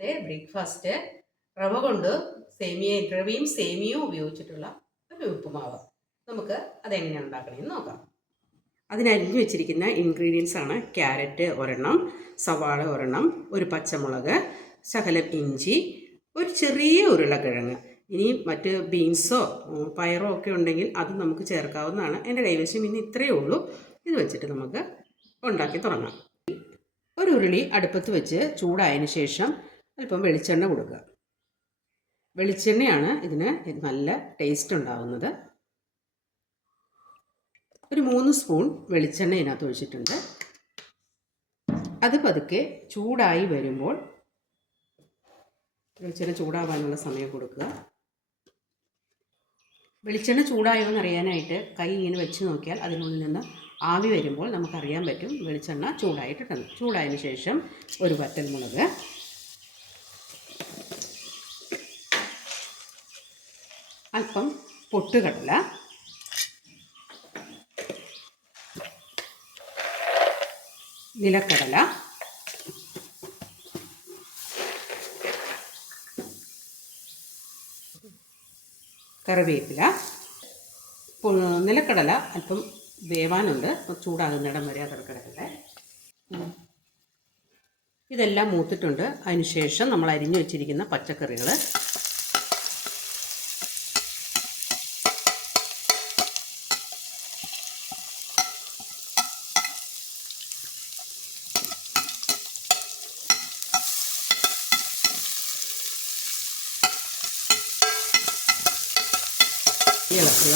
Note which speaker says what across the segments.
Speaker 1: ഇന്നത്തെ ബ്രേക്ക്ഫാസ്റ്റ് റവ കൊണ്ട് സേമിയ റവയും സേമിയയും ഉപയോഗിച്ചിട്ടുള്ള ഒരു ഉപ്പുമാവ്. നമുക്ക് അതെങ്ങനെയാണ് ഉണ്ടാക്കണമെന്ന് നോക്കാം. അതിനരിഞ്ഞു വെച്ചിരിക്കുന്ന ഇൻഗ്രീഡിയൻസ് ആണ് ക്യാരറ്റ് ഒരെണ്ണം സവാള ഒരെണ്ണം ഒരു പച്ചമുളക് ശകലം ഇഞ്ചി ഒരു ചെറിയ ഉരുളക്കിഴങ്ങ്. ഇനി മറ്റ് ബീൻസോ പയറോ ഒക്കെ ഉണ്ടെങ്കിൽ അത് നമുക്ക് ചേർക്കാവുന്നതാണ്. എന്റെ കൈവശം ഇന്ന് ഇത്രയേ ഉള്ളൂ. ഇത് വെച്ചിട്ട് നമുക്ക് ഉണ്ടാക്കി തുടങ്ങാം. ഒരു ഉരുളി അടുപ്പത്ത് വെച്ച് ചൂടായതിനു ശേഷം അല്പം വെളിച്ചെണ്ണ കൊടുക്കുക. വെളിച്ചെണ്ണയാണ് ഇതിന് നല്ല ടേസ്റ്റ് ഉണ്ടാവുന്നത്. ഒരു മൂന്ന് സ്പൂൺ വെളിച്ചെണ്ണ ഇതിനകത്ത് ഒഴിച്ചിട്ടുണ്ട്. അത് പതുക്കെ ചൂടായി വരുമ്പോൾ വെളിച്ചെണ്ണ ചൂടാവാനുള്ള സമയം കൊടുക്കുക. വെളിച്ചെണ്ണ ചൂടായോ എന്നറിയാനായിട്ട് കൈ ഇങ്ങനെ വെച്ച് നോക്കിയാൽ അതിനുള്ളിൽ നിന്ന് ആവി വരുമ്പോൾ നമുക്കറിയാൻ പറ്റും വെളിച്ചെണ്ണ ചൂടായിട്ടുണ്ടെന്ന് ചൂടായതിന് ശേഷം ഒരു വറ്റൽമുളക്. അല്പം പൊട്ടുകടല നിലക്കടല. കറിവേപ്പില. നിലക്കടല അല്പം വേവാനുണ്ട്. ചൂടാകുന്നിടം വരെ അത് കിടക്കട്ടെ. ഉം. ഇതെല്ലാം മൂത്തിട്ടുണ്ട്. അതിനുശേഷം നമ്മൾ അരിഞ്ഞു വെച്ചിരിക്കുന്ന പച്ചക്കറികൾ ഇളക്കുക.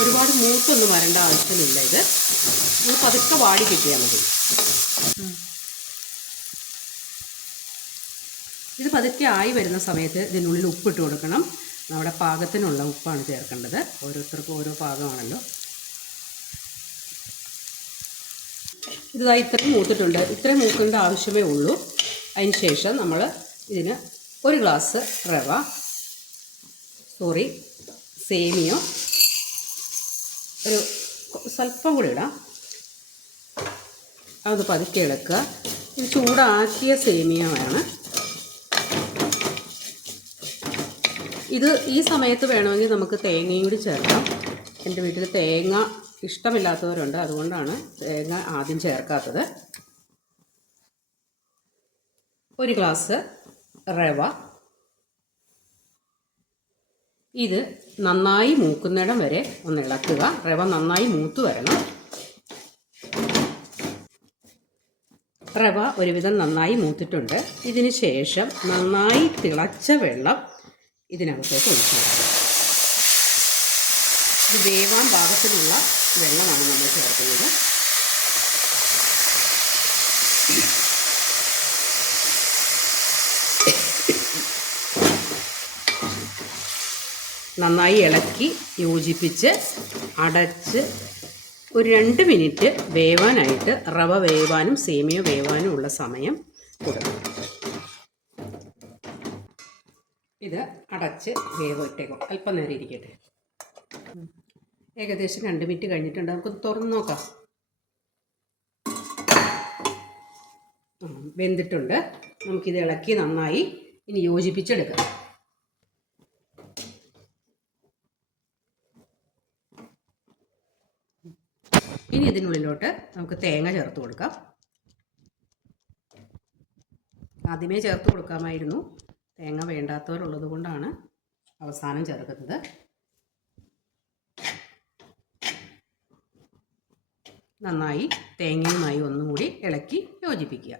Speaker 1: ഒരുപാട് മൂത്തൊന്നും വരേണ്ട ആവശ്യമില്ല ഇത്. ഇത് പതുക്കെ വാടി കിട്ടിയാൽ മതി. ഇത് പതുക്കെ ആയി വരുന്ന സമയത്ത് ഇതിനുള്ളിൽ ഉപ്പിട്ട് കൊടുക്കണം. നമ്മുടെ പാകത്തിനുള്ള ഉപ്പാണ് ചേർക്കേണ്ടത്. ഓരോരുത്തർക്കും ഓരോ പാകമാണല്ലോ. ഇതായി ഇത്രയും മൂത്തിട്ടുണ്ട്. ഇത്രയും മൂക്കേണ്ട ആവശ്യമേ ഉള്ളൂ. അതിന് ശേഷം നമ്മൾ ഇതിന് ഒരു ഗ്ലാസ് റവ. സോറി സേമിയോ. ഒരു സ്വല്പം കൂടി ഇടാം. അത് പതുക്കെ ഇളക്കുക. ഇത് ചൂടാക്കിയ സേമിയമാണ് ഇത് ഈ സമയത്ത് വേണമെങ്കിൽ നമുക്ക് തേങ്ങയും കൂടി ചേർക്കാം. എന്റെ വീട്ടിൽ തേങ്ങ ഇഷ്ടമില്ലാത്തവരുണ്ട്. അതുകൊണ്ടാണ് തേങ്ങ ആദ്യം ചേർക്കാത്തത്. ഒരു ഗ്ലാസ് റവ. ഇത് നന്നായി മൂക്കുന്നിടം വരെ ഒന്ന് ഇളക്കുക. റവ നന്നായി മൂത്ത് വരണം. റവ ഒരുവിധം നന്നായി മൂത്തിട്ടുണ്ട്. ഇതിന് ശേഷം നന്നായി തിളച്ച വെള്ളം ഇതിനകത്തേക്ക് ഒഴിച്ചു ഇത് വേവാൻ പാകത്തിനുള്ള വെള്ളമാണ് നമ്മൾ ചേർക്കുന്നത്. നന്നായി ഇളക്കി യോജിപ്പിച്ച് അടച്ച് ഒരു രണ്ട് മിനിറ്റ് വേവാനായിട്ട് റവ വേവാനും സേമിയ വേവാനും ഉള്ള സമയം കൊടുക്കും. ഇത് അടച്ച് വേവിട്ടേക്കും. അല്പം നേരം ഇരിക്കട്ടെ. ഏകദേശം രണ്ട് മിനിറ്റ് കഴിഞ്ഞിട്ടുണ്ട്. നമുക്ക് തുറന്ന് നോക്കാം. വെന്തിട്ടുണ്ട്. നമുക്കിത് ഇളക്കി നന്നായി ഇനി യോജിപ്പിച്ചെടുക്കാം. ഇനി ഇതിനുള്ളിലോട്ട് നമുക്ക് തേങ്ങ ചേർത്ത് കൊടുക്കാം. ആദ്യമേ ചേർത്ത് കൊടുക്കാമായിരുന്നു. തേങ്ങ വേണ്ടാത്തവരുള്ളത് കൊണ്ടാണ് അവസാനം ചേർക്കുന്നത്. നന്നായി തേങ്ങയുമായി ഒന്നുകൂടി ഇളക്കി യോജിപ്പിക്കുക.